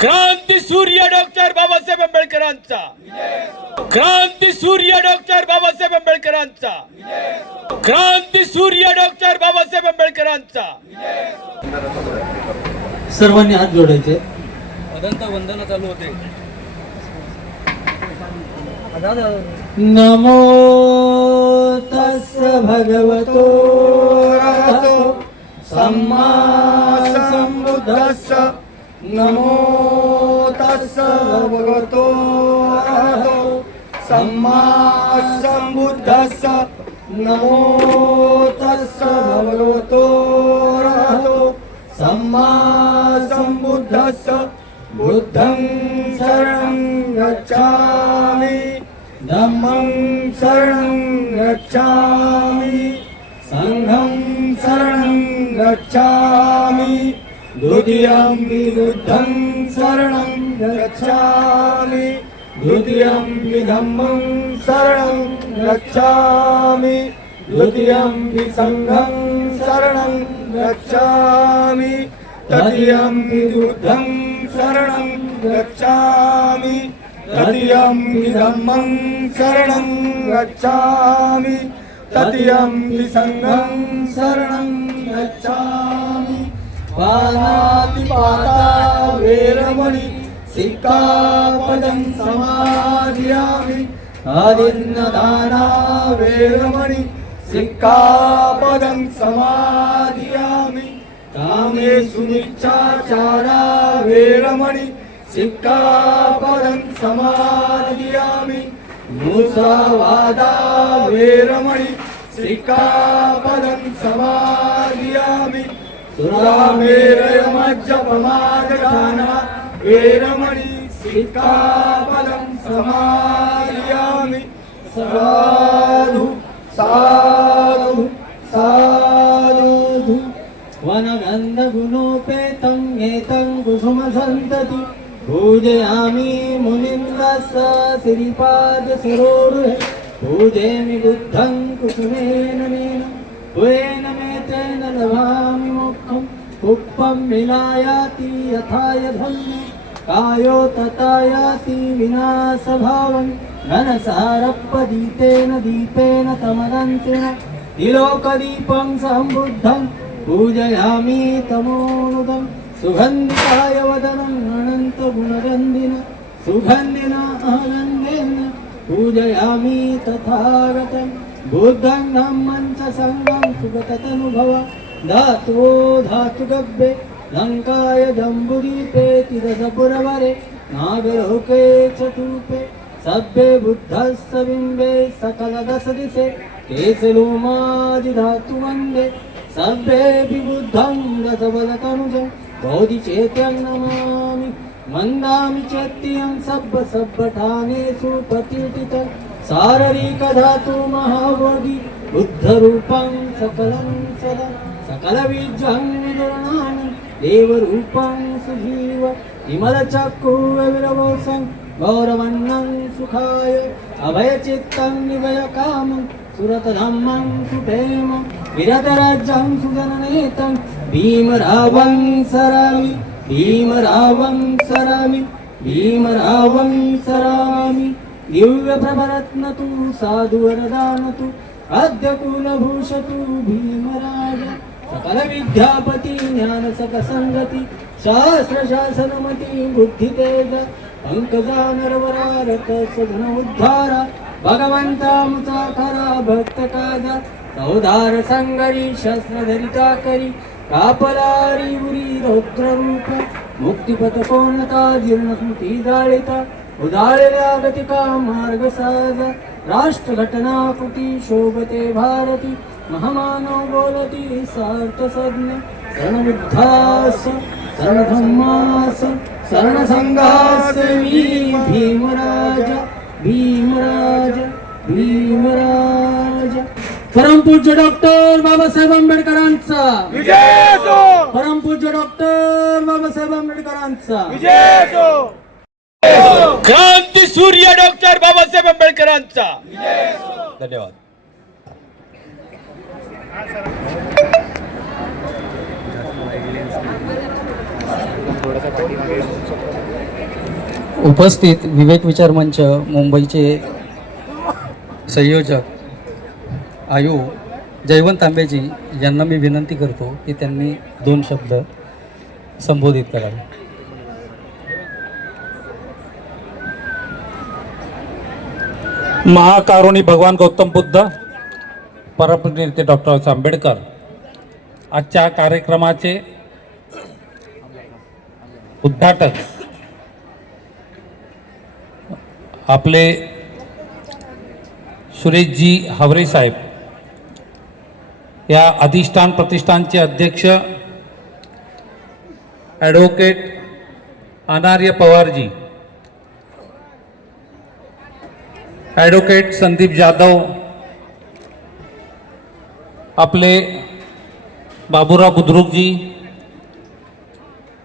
क्रांती सूर्य डॉक्टर बाबासाहेब आंबेडकरांचा. क्रांती सूर्य डॉक्टर बाबासाहेब आंबेडकरांचा. क्रांती सूर्य डॉक्टर बाबासाहेब आंबेडकरांचा. सर्वांनी हात जोडायचे. अदंत वंदना चालू होते. नमो तस् भगवतो सम्मा सम्बुद्धस्स नमो नमो तस् भगवतो अरहतो सम्मा सम्बुद्धस्स बुद्धं शरणं गच्छामि। धम्मं शरणं गच्छामि। सङ्घं शरणं गच्छामि। द्वितीयं बुद्धं शरणं गच्छामि द्वितीयं धम्मं शरणं गच्छामि। द्वितीयं सङ्घं शरणं गच्छामि। तदीयं बुद्धं शरणं गच्छामि। तदीयं धम्मं शरणं गच्छामि। तदीयं सङ्घं शरणं गच्छामि। पानातिपाता वेरमणि सिक्कापदं समाधियामि। आदिन्नदाना वेरमणि। सिक्कापदं समाधियामि। कामे मिच्छाचारा वेरमणि। सिक्कापदं समाधियामि। मुसावादा वेरमणि। सिक्कापदं समाधियामि। వేరమణి సిక్కాబలం సమాయామి సాధు సాధు సాధు. వనగంధగుణోపేతం ఏతం కుసుమ సంతతి పూజయామి మునింద సిరిపాద సరోరు పూజేమి బుద్ధం కుసుమేన నేన. పుయేన మేతేన లభామి మోక్షం ఉప్పం మిలాయాతి యథా యథం कायो ततायाति विनाशभावं घनसारप्पदीतेन दीपेन तमदन्तेन तिलोकदीपं सम्बुद्धं पूजयामि तमोनुदं सुगन्धिकाय वदनम् अनन्तगुणगन्धिन सुगन्धिन आनन्देन पूजयामि तथागतं। बुद्धं धम्मं च सङ्गं सुगततनुभव धातो धातुगव्ये ಲಂಕಾಯ ಜಂಬುದೀಪೆ ತಿರಸಪುರವರೆ ನಾಗಲೋಕೆ ಚಟೂಪೆ, ಸಭ್ಯೆ ಬುದ್ಧಃ ಸಬಿಂಬೆ ಸಕಲದ ಸದಿಸೆ ಕೇಸಲೋಮಾದಿ ಧಾತು ವಂದೆ ಸಭ್ಯೇಪಿ ಬುದ್ಧಂ ರಸಬಲ ತನುಜ ಗೋಧಿ ಚೇತಂ ನಮಾಮಿ ಮಂದಾಮಿ ಚೇತ್ತಿಯಂ ಸಬ್ಬ ಸಬ್ಬಟಾನೇಸು ಪತಿಟಿತ ಸಾರರೀಕ ಧಾತು ಮಹಾಭೋಗಿ ಬುದ್ಧರೂಪಂ ಸಕಲಂ ಸದಾ, ಸಕಲ ವಿಜ್ವಂ దేవరూపం సుజీవ విమల చక్రురవిరవసం గౌరవన్నం సుఖాయ అభయచిత్తం నిభయ కామం సురతధమ్మం సుప్రేమం విరతరాజ్యం సుజననేతం భీమరావం సరామి భీమరావం సరామి భీమరావం సరామి దివ్య ప్రభరత్నతు సాధు వరదానతు అద్యకూలభూషతు భీమరాజ सकल विद्यापती ज्ञान सकसंगती शास्त्र शासनमती बुद्धितेज पंकजा नरवरारत सधन उद्धारा भगवंता मुचा खरा भक्त काजा चौदार संगरी शस्त्रधरिता करी कापलारी उरी रौद्र रूप मुक्तिपथ कोणता जीर्ण स्मृती जाळिता उदाळल्या गतिका मार्ग साजा राष्ट्रघटना शोभते भारती महामानव बोलती सार्थ सज्ञ शरणबुद्धास शरणधम्मास शरणसंघास मी भीमराज भीमराज। भीमराज परमपूज्य डॉक्टर बाबासाहेब आंबेडकरांचा। परमपूज्य डॉक्टर बाबासाहेब आंबेडकरांचा। क्रांती सूर्य डॉक्टर बाबासाहेब आंबेडकरांचा। धन्यवाद। उपस्थित विवेक विचार मंच मुंबईचे संयोजक आयु जयवंत तांबेजी यांना मी विनंती करतो की त्यांनी दोन शब्द संबोधित करावे. महाकारुणी भगवान गौतम बुद्ध परमपूज्य डॉक्टर आंबेडकर आजच्या कार्यक्रमाचे उद्घाटक आपले सुरेशजी हावरे साहेब या अधिष्ठान प्रतिष्ठानचे अध्यक्ष ॲडव्होकेट अनार्य पवारजी ॲडव्होकेट संदीप जाधव आपले बाबुराव बुद्रुकजी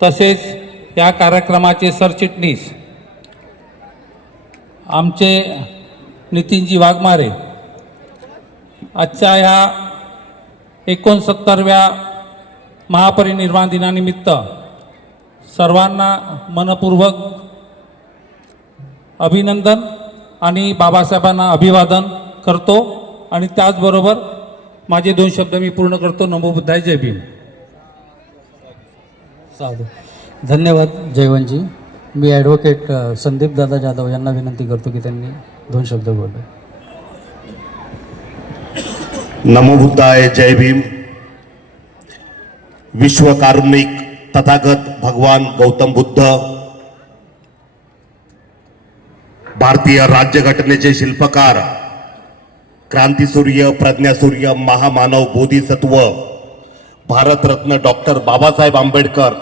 तसेच या कार्यक्रमाचे सरचिटणीस आमचे नितीनजी वाघमारे आजच्या ह्या एकोणसत्तरव्या महापरिनिर्वाण दिनानिमित्त सर्वांना मनपूर्वक अभिनंदन आणि बाबासाहेबांना अभिवादन करतो आणि त्याचबरोबर माझे दोन शब्द मी पूर्ण करतो. नमो बुद्धाय जय भीम. साधू धन्यवाद जयवंतजी. मी ॲडव्होकेट संदीप दादा जाधव यांना विनंती करतो की त्यांनी दोन शब्द बोलले. नमो जय भीम. विश्वकार्मिक तथागत भगवान गौतम बुद्ध भारतीय राज्यघटनेचे शिल्पकार क्रांतीसूर्य प्रज्ञासूर्य महामानव बोधिसत्व भारतरत्न डॉक्टर बाबासाहेब आंबेडकर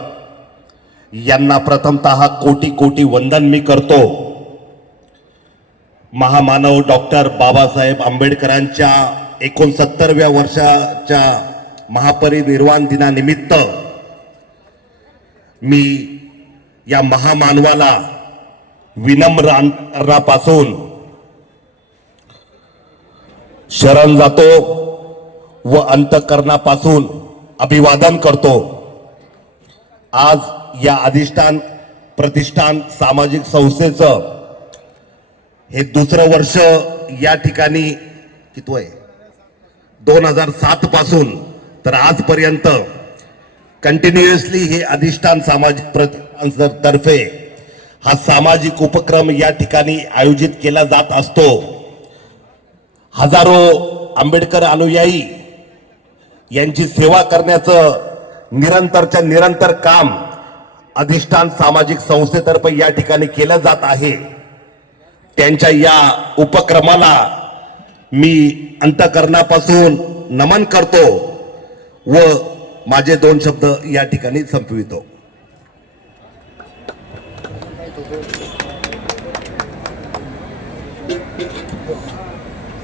यांना प्रथमतः कोटी कोटी वंदन मी करतो. महामानव डॉक्टर बाबासाहेब आंबेडकरांच्या एकोणसत्तरव्या वर्षाच्या महापरिनिर्वाण दिनानिमित्त मी या महामानवाला विनम्र अंतरापासून शरण जातो व अंतकरणापासून अभिवादन करतो. आज या अधिष्ठान प्रतिष्ठान सामाजिक संस्थेचं हे दुसरं वर्ष या ठिकाणी किती आहे दोन हजार सात पासून तर आजपर्यंत कंटिन्युअसली हे अधिष्ठान सामाजिक प्रतिष्ठान तर्फे हा सामाजिक उपक्रम या ठिकाणी आयोजित केला जात असतो. हजारो आंबेडकर अनुयायी यांची सेवा करण्याचं निरंतरच्या निरंतर काम अधिष्ठान सामाजिक संस्थेतर्फे या ठिकाणी केलं जात आहे. त्यांच्या या उपक्रमाला मी अंतकरणापासून नमन करतो व माझे दोन शब्द या ठिकाणी संपवितो.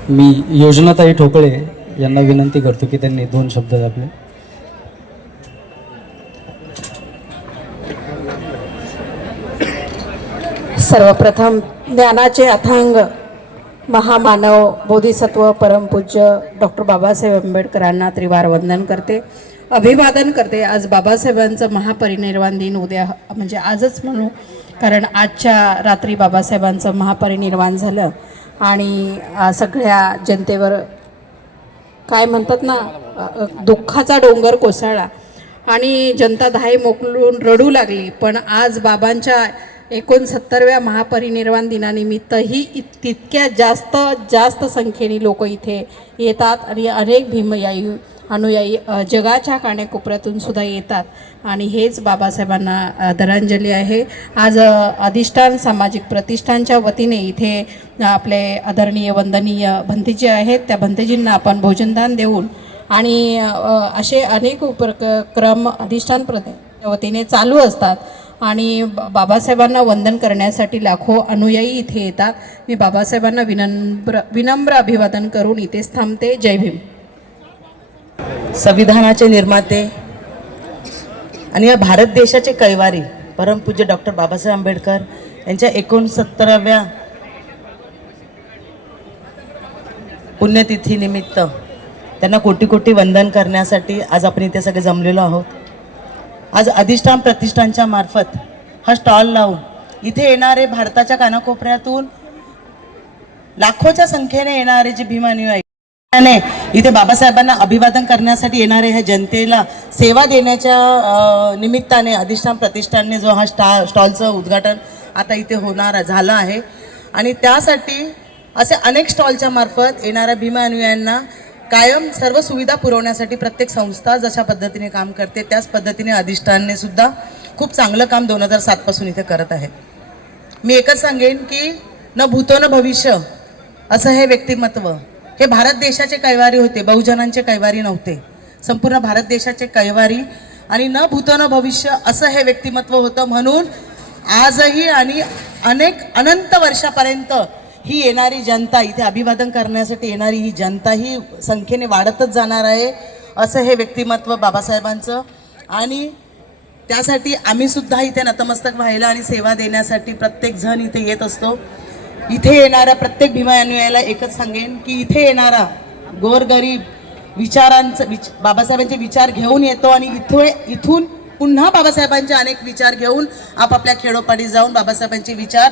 मी योजनाताई ठोकळे यांना विनंती करतो की त्यांनी दोन शब्द आपले सर्वप्रथम ज्ञानाचे अथांग महामानव बोधिसत्व परमपूज्य डॉक्टर बाबासाहेब आंबेडकरांना त्रिवार वंदन करते अभिवादन करते. आज बाबासाहेबांचं महापरिनिर्वाण दिन उद्या म्हणजे आजच म्हणू कारण आजच्या रात्री बाबासाहेबांचं महापरिनिर्वाण झालं. आणि सगळ्या जनतेवर काय म्हणतात ना दुःखाचा डोंगर कोसळला. आणि जनता धाई मोकलून रडू लागली. पण आज बाबांच्या एकोणसत्तरव्या महापरिनिर्वाण दिनानिमित्तही इत- तितक्या जास्त जास्त संख्येने लोक इथे येतात आणि अनेक भीमयायी अनुयायी जगाच्या कानेकोपऱ्यातून सुद्धा येतात. आणि हेच बाबासाहेबांना आदरांजली दरांजली आहे. आज अधिष्ठान सामाजिक प्रतिष्ठानच्या वतीने इथे आपले आदरणीय वंदनीय भंतीजी आहेत. त्या भंतीजींना आपण भोजनदान देऊन आणि असे अनेक उपक्रम अधिष्ठान प्रति वतीने चालू असतात. आणि बाबासाहेबांना वंदन करण्यासाठी लाखो अनुयायी इथे येतात. मी बाबासाहेबांना विनम्र विनम्र अभिवादन करून इथेच थांबते. जय भीम. संविधानाचे निर्माते आणि या भारत देशाचे कैवारी परमपूज्य डॉक्टर बाबासाहेब आंबेडकर यांच्या एकोणसत्तराव्या पुण्यतिथीनिमित्त त्यांना कोटी कोटी वंदन करण्यासाठी आज आपण इथे सगळे जमलेलो आहोत. आज अधिष्ठान प्रतिष्ठानच्या मार्फत हा स्टॉल लावून इथे येणारे भारताच्या कानाकोपऱ्यातून लाखोच्या संख्येने येणारे जे भीमानुयायी इथे बाबासाहेबांना अभिवादन करण्यासाठी येणारे ह्या जनतेला सेवा देण्याच्या निमित्ताने अधिष्ठान प्रतिष्ठानने जो हा स्टा स्टॉलचं उद्घाटन आता इथे होणार झालं आहे. आणि त्यासाठी असे अनेक स्टॉलच्या मार्फत येणाऱ्या भीमानुयांना कायम सर्व सुविधा पुरवण्यासाठी प्रत्येक संस्था जशा पद्धतीने काम करते त्याच पद्धतीने अधिष्ठानने सुद्धा खूप चांगलं काम दोन हजार सातपासून इथे करत आहे. मी एकच सांगेन की न भूतो न भविष्य असं हे व्यक्तिमत्व. हे भारत देशाचे कैवारी होते बहुजनांचे कैवारी नव्हते. संपूर्ण भारत देशाचे कैवारी आणि न भूतो न भविष्य असं हे व्यक्तिमत्व होतं म्हणून आजही आणि अनेक अनंत वर्षापर्यंत ही येणारी जनता इथे अभिवादन करण्यासाठी येणारी ही जनता ही संख्येने वाढतच जाणार आहे असं हे व्यक्तिमत्व बाबासाहेबांचं. आणि त्यासाठी आम्ही सुद्धा इथे नतमस्तक व्हायला आणि सेवा देण्यासाठी प्रत्येक जण इथे येत असतो. इथे येणाऱ्या प्रत्येक भीमा अनुयायाला एकच सांगेन की इथे येणारा गोरगरीब विचारांचं विच बाबासाहेबांचे विचार घेऊन येतो आणि इथे इथून पुन्हा बाबासाहेबांचे अनेक विचार घेऊन आपापल्या खेडोपाडी जाऊन बाबासाहेबांचे विचार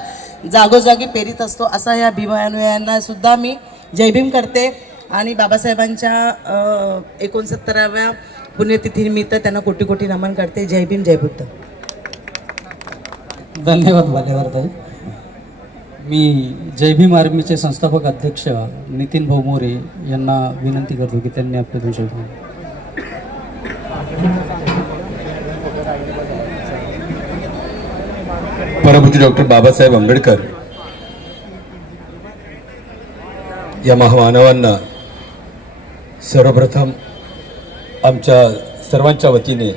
जागोजागी पेरीत असतो असा या भीमानुयांना सुद्धा मी जयभीम करते. आणि बाबासाहेबांच्या एकोणसत्तराव्या पुण्यतिथीनिमित्त त्यांना कोटी कोटी नमन करते. जय भीम जय बुद्ध. धन्यवाद वालेवरताई मी जय भीम आर्मीचे संस्थापक अध्यक्ष नितीन भाऊ मोरे यांना विनंती करतो की त्यांनी आपले दोन शब्द परमपूज्य डॉक्टर बाबासाहेब आंबेडकर या महामानवांना सर्वप्रथम आमच्या सर्वांच्या वतीने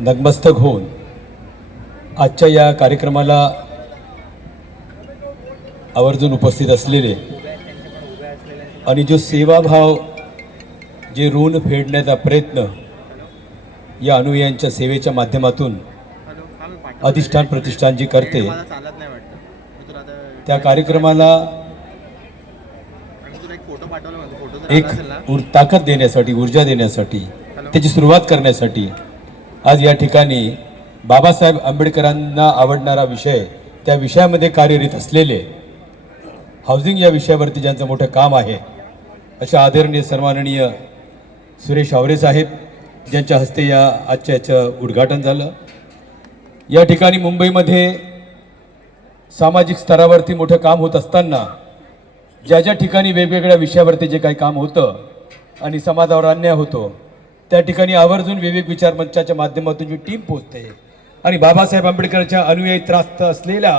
नगमस्तक होऊन आजच्या या कार्यक्रमाला आवर्जून उपस्थित असलेले आणि जो सेवाभाव जे ऋण फेडण्याचा प्रयत्न या अनुयायांच्या सेवेच्या माध्यमातून अधिष्ठान प्रतिष्ठान जी करते त्या कार्यक्रमाला एक उर ताकद देण्यासाठी ऊर्जा देण्यासाठी त्याची सुरुवात करण्यासाठी आज या ठिकाणी बाबासाहेब आंबेडकरांना आवडणारा विषय त्या विषयामध्ये कार्यरत असलेले हाऊसिंग या विषयावरती ज्यांचं मोठं काम आहे अशा आदरणीय सन्माननीय सुरेश आवरे साहेब ज्यांच्या हस्ते या आजच्या याचं उद्घाटन झालं. या ठिकाणी मुंबईमध्ये सामाजिक स्तरावरती मोठं काम होत असताना ज्या ज्या ठिकाणी वेगवेगळ्या विषयावरती जे काही काम होतं आणि समाजावर अन्याय होतो त्या ठिकाणी आवर्जून विवेक विचार मंचाच्या माध्यमातून जी टीम पोचते आणि बाबासाहेब आंबेडकरच्या अनुयायी त्रास्त असलेल्या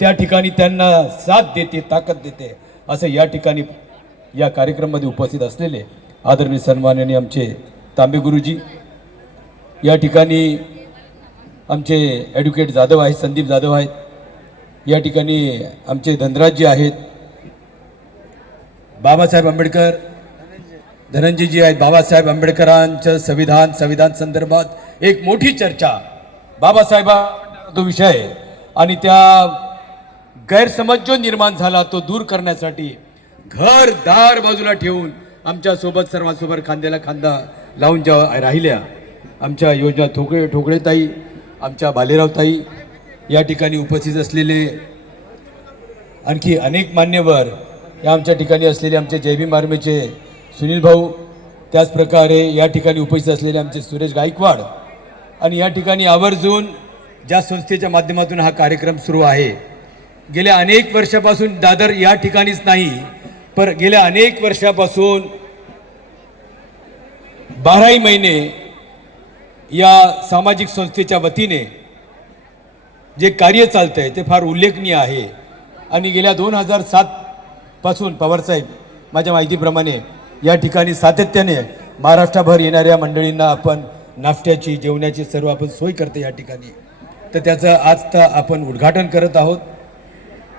त्या ठिकाणी त्यांना साथ देते ताकद देते असं या ठिकाणी या कार्यक्रमामध्ये उपस्थित असलेले आदरणीय सन्माननीय आमचे तांबे गुरुजी या ठिकाणी आमचे ॲडव्होकेट जाधव आहेत संदीप जाधव आहेत. या ठिकाणी आमचे धनराजजी आहेत. बाबासाहेब आंबेडकर धनंजयजी आहेत. बाबासाहेब आंबेडकरांचं संविधान संविधान संदर्भात एक मोठी चर्चा. बाबासाहेबा तो विषय आहे. आणि त्या गैरसमज जो निर्माण झाला तो दूर करण्यासाठी घर दार बाजूला ठेवून आमच्यासोबत सर्वांसोबत खांद्याला खांदा लावून ज्या राहिल्या आमच्या योजना ठोकळे ठोकळेताई आमच्या बालेरावताई या ठिकाणी उपस्थित असलेले आणखी अनेक मान्यवर या आमच्या ठिकाणी असलेले आमचे जयभीम आर्मीचे सुनील भाऊ त्याचप्रकारे या ठिकाणी उपस्थित असलेले आमचे सुरेश गायकवाड आणि या ठिकाणी आवर्जून ज्या संस्थेच्या माध्यमातून हा कार्यक्रम सुरू आहे. गेल्या अनेक वर्षापासून दादर या ठिकाणीच नाही पर गेल्या अनेक वर्षापासून बाराही महिने या सामाजिक संस्थेच्या वतीने जे कार्य चालतं आहे ते फार उल्लेखनीय आहे. आणि गेल्या दोन हजार सातपासून पवारसाहेब माझ्या माहितीप्रमाणे या ठिकाणी सातत्याने महाराष्ट्राभर येणाऱ्या मंडळींना आपण नाश्त्याची जेवणाची सर्व आपण सोय करते या ठिकाणी. तर त्याचं आज तर आपण उद्घाटन करत आहोत.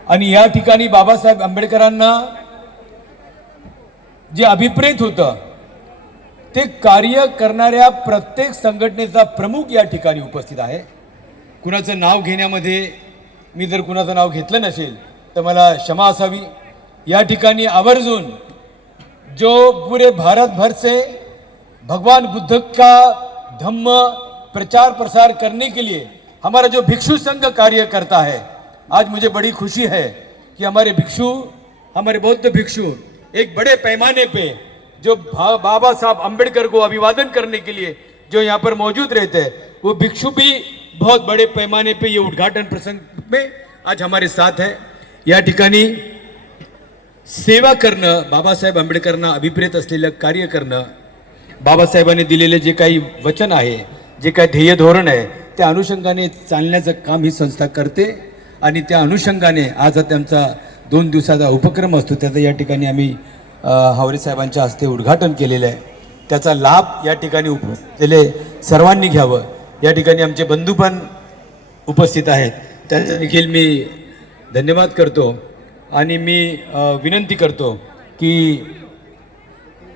आणि या ठिकाणी बाबासाहेब आंबेडकरांना जे अभिप्रेत होतं ते कार्य करणाऱ्या प्रत्येक संघटनेचा प्रमुख या ठिकाणी उपस्थित आहे. कुणाचं नाव घेण्यामध्ये मी जर कुणाचं नाव घेतलं नसेल तर मला क्षमा असावी. या ठिकाणी आवर्जून जो पूरे भारत भर से भगवान बुद्ध का धम्म प्रचार प्रसार करने के लिए हमारा जो भिक्षु संघ कार्य करता है आज मुझे बड़ी खुशी है कि हमारे भिक्षु हमारे बौद्ध भिक्षु एक बड़े पैमाने पे जो भा- बाबा साहब अंबेडकर को अभिवादन करने के लिए जो यहाँ पर मौजूद रहते हैं वो भिक्षु भी बहुत बड़े पैमाने पे ये उद्घाटन प्रसंग में आज हमारे साथ है। या ठिकाणी सेवा करणं बाबासाहेब आंबेडकरांना अभिप्रेत असलेलं कार्य करणं बाबासाहेबांनी दिलेले जे काही वचन आहे जे काही ध्येय धोरण आहे त्या अनुषंगाने चालण्याचं काम ही संस्था करते आणि त्या अनुषंगाने आज हा त्यांचा दोन दिवसाचा उपक्रम असतो त्याचा या ठिकाणी आम्ही हावरे साहेबांच्या हस्ते उद्घाटन केलेलं आहे. त्याचा लाभ या ठिकाणी उपले सर्वांनी घ्यावं. या ठिकाणी आमचे बंधू पण उपस्थित आहेत. त्यांचं देखील मी धन्यवाद करतो आणि मी विनंती करतो की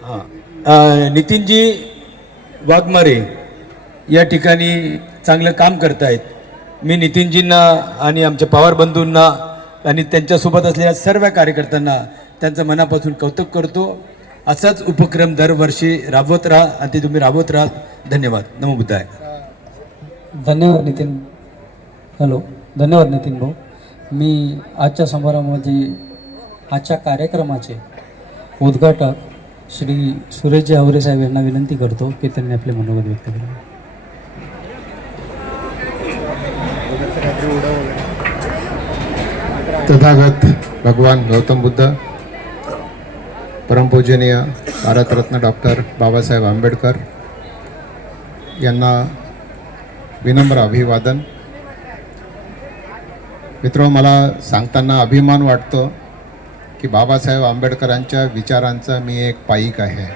हां नितीनजी वाघमारे या ठिकाणी चांगलं काम करतायत. मी नितीनजींना आणि आमच्या पवार बंधूंना आणि त्यांच्यासोबत असलेल्या सर्व कार्यकर्त्यांना त्यांचं मनापासून कौतुक करतो. असाच उपक्रम दरवर्षी राबवत राहा आणि ते तुम्ही राबवत राहा धन्यवाद. नमो बुद्धाय. धन्यवाद नितीन. हॅलो. धन्यवाद नितीन भाऊ. मी आजच्या समारंभामध्ये आजच्या कार्यक्रमाचे उद्घाटक श्री सुरेशजी आवरे साहेब यांना विनंती करतो. की त्यांनी आपले मनोगत व्यक्त केले. तथागत भगवान गौतम बुद्ध परमपूजनीय भारतरत्न डॉक्टर बाबासाहेब आंबेडकर यांना विनम्र अभिवादन. मित्र मला सांगताना अभिमान वाटतो की बाबासाहेब आंबेडकरांच्या विचारांचा मी एक पायिक आहे.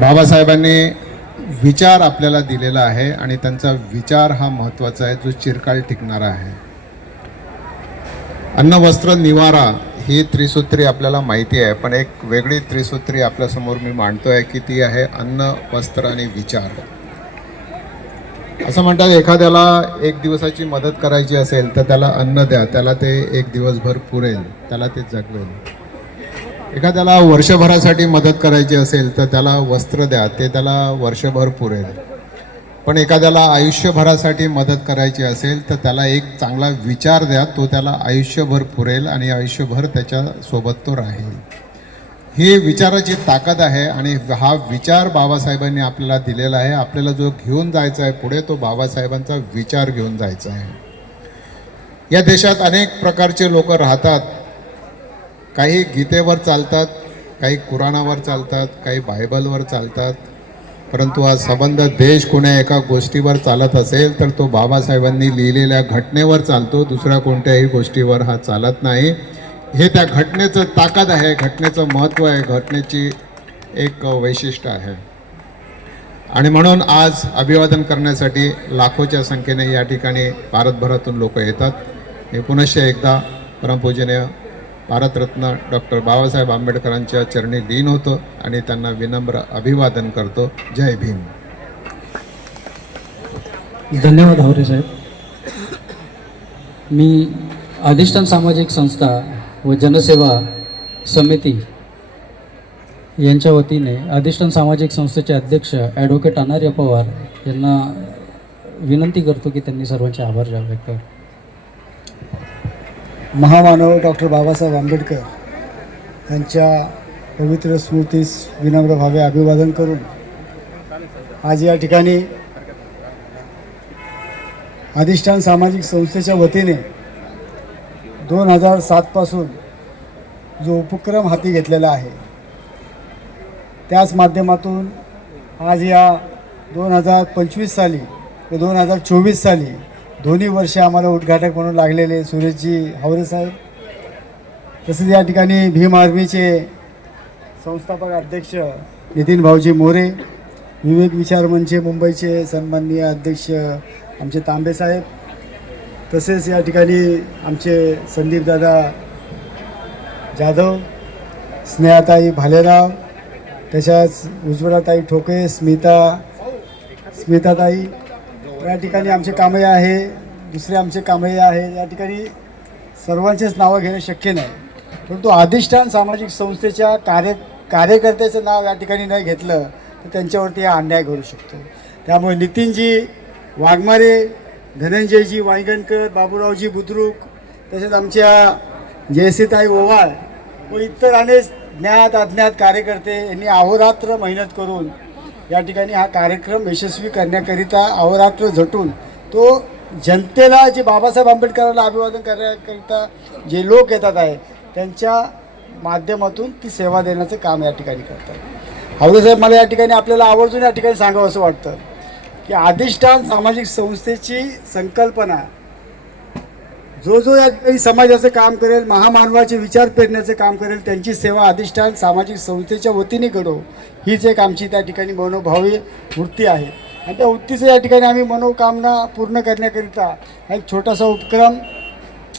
बाबासाहेबांनी विचार आपल्याला दिलेला आहे आणि त्यांचा विचार हा महत्त्वाचा आहे जो चिरकाल टिकणारा आहे. अन्न वस्त्र निवारा ही त्रिसूत्री आपल्याला माहिती आहे पण एक वेगळी त्रिसूत्री आपल्यासमोर मी मांडतो आहे की ती आहे अन्न वस्त्र आणि विचार. असं म्हणतात एखाद्याला एक दिवसाची मदत करायची असेल तर त्याला अन्न द्या त्याला ते एक दिवसभर पुरेल त्याला ते जगवेल. एखाद्याला वर्षभरासाठी मदत करायची असेल तर त्याला वस्त्र द्या. ते त्याला वर्षभर पुरेल. पण एखाद्याला आयुष्यभरासाठी मदत करायची असेल तर त्याला एक चांगला विचार द्या. तो त्याला आयुष्यभर पुरेल आणि आयुष्यभर त्याच्यासोबत तो राहील. ही विचाराची ताकद आहे आणि हा विचार बाबासाहेबांनी आपल्याला दिलेला आहे. आपल्याला जो घेऊन जायचा आहे पुढे तो बाबासाहेबांचा विचार घेऊन जायचा आहे. या देशात अनेक प्रकारचे लोक राहतात. काही गीतेवर चालतात काही कुराणावर चालतात काही बायबलवर चालतात. परंतु हा संबंध देश कोण्या एका गोष्टीवर चालत असेल तर तो बाबासाहेबांनी लिहिलेल्या घटनेवर चालतो. दुसऱ्या कोणत्याही गोष्टीवर हा चालत नाही. हे त्या घटनेचं ताकद आहे घटनेचं महत्त्व आहे घटनेची एक वैशिष्ट्य आहे. आणि म्हणून आज अभिवादन करण्यासाठी लाखोच्या संख्येने या ठिकाणी भारतभरातून लोक येतात. हे पुनश्च एकदा परमपूजनीय भारतरत्न डॉक्टर बाबासाहेब आंबेडकरांच्या चरणी लीन होतो आणि त्यांना विनम्र अभिवादन करतो जय भीम धन्यवाद हावरे साहेब मी अधिष्ठान सामाजिक संस्था व जनसेवा समिती यांच्या वतीने अधिष्ठान सामाजिक संस्थेचे अध्यक्ष ॲडव्होकेट अनार्य पवार यांना विनंती करतो की त्यांनी सर्वांचे आभार व्यक्त करावे. महामानव डॉक्टर बाबासाहेब आंबेडकर यांच्या पवित्र स्मृतीस विनम्र भावे अभिवादन करून आज या ठिकाणी अधिष्ठान सामाजिक संस्थेच्या वतीने दोन हजार सातपासून जो उपक्रम हाती घेतलेला आहे त्याच माध्यमातून आज या दोन हजार पंचवीस साली व दोन हजार चोवीस साली दोन्ही वर्षे आम्हाला उद्घाटक म्हणून लागलेले सुरेशजी हावरे साहेब. तसेच या ठिकाणी भीम आर्मीचे संस्थापक अध्यक्ष नितीन भाऊजी मोरे विवेक विचार मंच मुंबईचे सन्माननीय अध्यक्ष आमचे तांबे साहेब. तसेच या ठिकाणी आमचे संदीपदादा जाधव स्नेहाताई भालेराव तशाच उज्ज्वलाताई ठोके स्मिता स्मिताताई या ठिकाणी आमचे कामही आहे दुसरे आमचे कामही आहे. या ठिकाणी सर्वांचेच नावं घेणे शक्य नाही. परंतु अधिष्ठान सामाजिक संस्थेच्या कार्य कार्यकर्त्याचं नाव या ठिकाणी न घेतलं तर त्यांच्यावरती हा अन्याय करू शकतो. त्यामुळे नितीनजी वाघमारे धनंजयजी वायगणकर बाबूरावजी बुद्रुक तसेच आमच्या जयसीताई ओवाळ व इतर अनेक ज्ञात अज्ञात कार्यकर्ते यांनी अहोरात्र मेहनत करून या ठिकाणी हा कार्यक्रम यशस्वी करण्याकरिता अहोरात्र झटून तो जनतेला जे बाबासाहेब आंबेडकरांना अभिवादन करण्याकरिता जे लोक येतात आहे त्यांच्या माध्यमातून ती सेवा देण्याचं काम या ठिकाणी करतात. साहेब मला या ठिकाणी आपल्याला आवर्जून या ठिकाणी सांगावं असं वाटतं की अधिष्ठान सामाजिक संस्थेची संकल्पना जो जो या ठिकाणी समाजाचं काम करेल महामानवाचे विचार पेरण्याचं काम करेल त्यांची सेवा अधिष्ठान सामाजिक संस्थेच्या वतीने घडो हीच एक आमची त्या ठिकाणी मनोभावी वृत्ती आहे. आणि त्या वृत्तीचं या ठिकाणी आम्ही मनोकामना पूर्ण करण्याकरिता हा एक छोटासा उपक्रम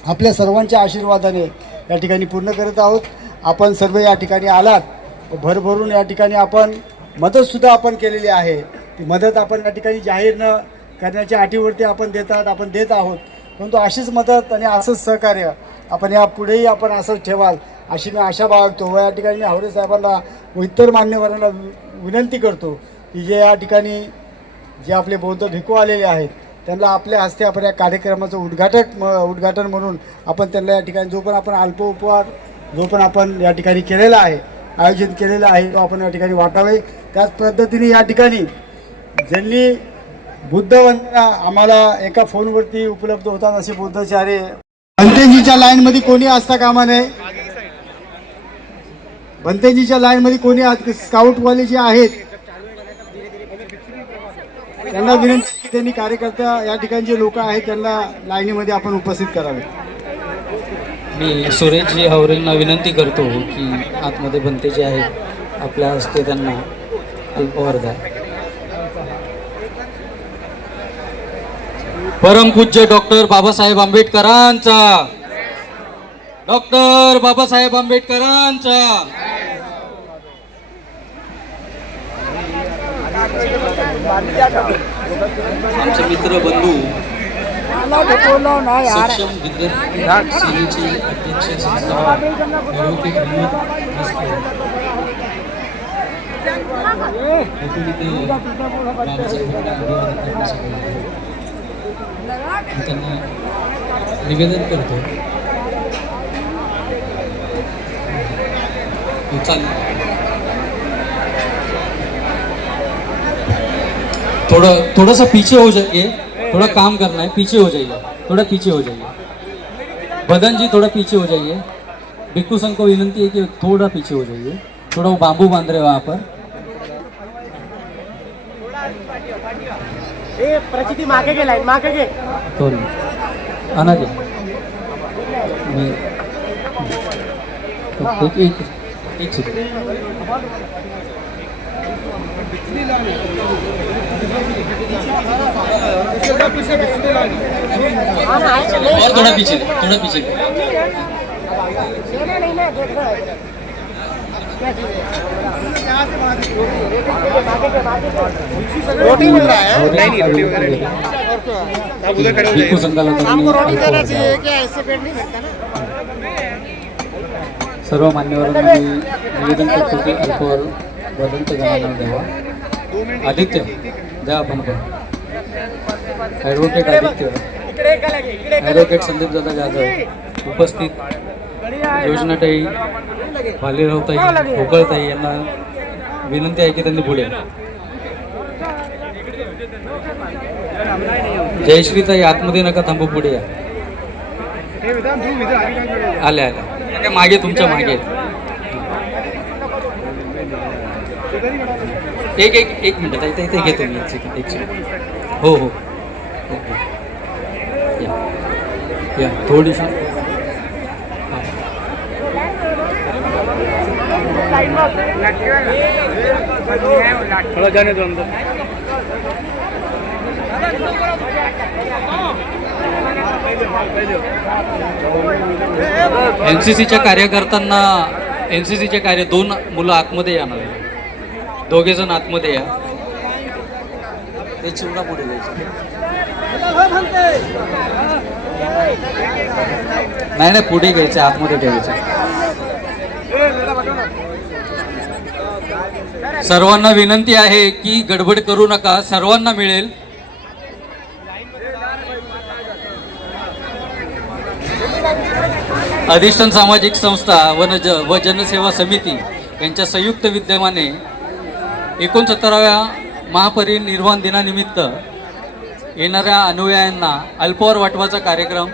आपल्या सर्वांच्या आशीर्वादाने या ठिकाणी पूर्ण करत आहोत. आपण सर्व या ठिकाणी आलात भरभरून या ठिकाणी आपण मदतसुद्धा आपण केलेली आहे. ती मदत आपण या ठिकाणी जाहीर न करण्याच्या अटीवरती आपण देतात आपण देत आहोत. परंतु अशीच मदत आणि असंच सहकार्य आपण या पुढेही आपण असंच ठेवाल अशी मी आशा बाळगतो व या ठिकाणी मी हावरे साहेबांना व इतर मान्यवरांना विनंती करतो की जे या ठिकाणी जे आपले बौद्ध भिकू आलेले आहेत त्यांना आपल्या हस्ते आपण या कार्यक्रमाचं उद्घाटक म उद्घाटन म्हणून आपण त्यांना या ठिकाणी जो पण आपण अल्प उपहार जो पण आपण या ठिकाणी केलेला आहे आयोजित केलेला आहे तो आपण या ठिकाणी वाटावे. त्याच पद्धतीने या ठिकाणी ज्यांनी बुद्ध आम्हाला एका फोनवरती उपलब्ध होतात असे बुद्धाचार्य भंतेजीच्या लाईनमध्ये कोणी असता कामा नये? भंतेजीच्या लाईनमध्ये कोणी स्काउटवाले जे आहेत त्यांना विनंती की त्यांनी कार्यकर्ता या ठिकाणी जे लोक आहेत त्यांना लाईनीमध्ये आपण उपस्थित करावे. मी सुरेशजी हावरेंना विनंती करतो की आतमध्ये बनते जे आहेत आपल्या हस्ते त्यांना अल्पहार परमपूज्य डॉक्टर बाबासाहेब आंबेडकरांचा. डॉक्टर बाबासाहेब आंबेडकरांचा. आमचे मित्र बंधू सक्षम विद्यार्थी सेनेचे अध्यक्ष संस्थापक ॲडव्होकेट विनोद मस्के. आपण इथे बाबासाहेबांना अभिवादन करण्यासाठी आलो आहोत. मी त्यांना निवेदन करतो. हो, चालेल. थोड़ा थोड़ा सा पीछे हो जाइए थोड़ा काम करना है पीछे हो जाइए थोड़ा पीछे हो जाइए बदन जी थोड़ा पीछे हो जाइए बिक्कू संघ को विनंती है कि थोड़ा पीछे हो जाइए थोड़ा वो बांबू बांध रहे हो वहाँ पर. थोड़ी आना दे मैं तो एक एक एक सेकंड और थोड़ा पीछे थोड़ा पीछे. बिल्कुल संघाला तुम्ही अल्पहार द्यावा. सर्व मान्यवरांना मी निवेदन करतो की अल्पहार वदंत गणांना द्यावा आदित्य द्या आपण पण ॲडव्होकेट आदित्य। ॲडव्होकेट संदीप दादा जाधव। उपस्थित। योजनाताई भालेरावताई भोकळताई यांना विनंती आहे की त्यांनी पुढे. जयश्रीताई आतमध्ये नका थांबू पुढे या. आल्या आल्या. त्या मागे तुमच्या मागे. एक एक एक मिनिट ताई ताई घेतो मी एक सेकंड एक सेकंड हो हो. या. या थोडीशी. थोड़ा जाने दो अंदर एन सी सीच्या कार्यकर्त्यांना एन सी सीचे कार्य दोन मुलं आतमध्ये येणार आहे दोघे जण आतमध्ये या. ते चिवडा पुढे जायचं नाही नाही पुढे घ्यायचं आतमध्ये ठेवायचं. सर्वांना विनंती आहे की गडबड करू नका सर्वांना मिळेल. अधिष्ठान सामाजिक संस्था वनज व जनसेवा समिती यांच्या संयुक्त विद्यमाने एकोणसत्तराव्या महापरिनिर्वाण दिनानिमित्त येणाऱ्या अनुयायांना अल्पवर वाटवाचा कार्यक्रम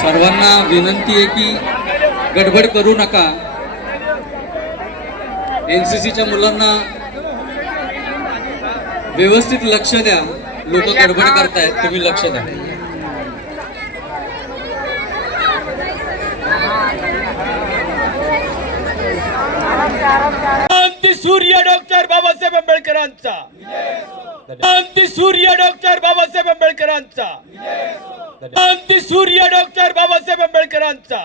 सर्वांना विनंती आहे की गडबड करू नका. एन सी सीच्या मुलांना व्यवस्थित लक्ष द्या. लोक गडबड करतायत तुम्ही लक्ष द्या. सूर्य डॉक्टर बाबासाहेब आंबेडकरांचा. क्रांती सूर्य डॉक्टर बाबासाहेब आंबेडकरांचा. क्रांती सूर्य डॉक्टर बाबासाहेब आंबेडकरांचा.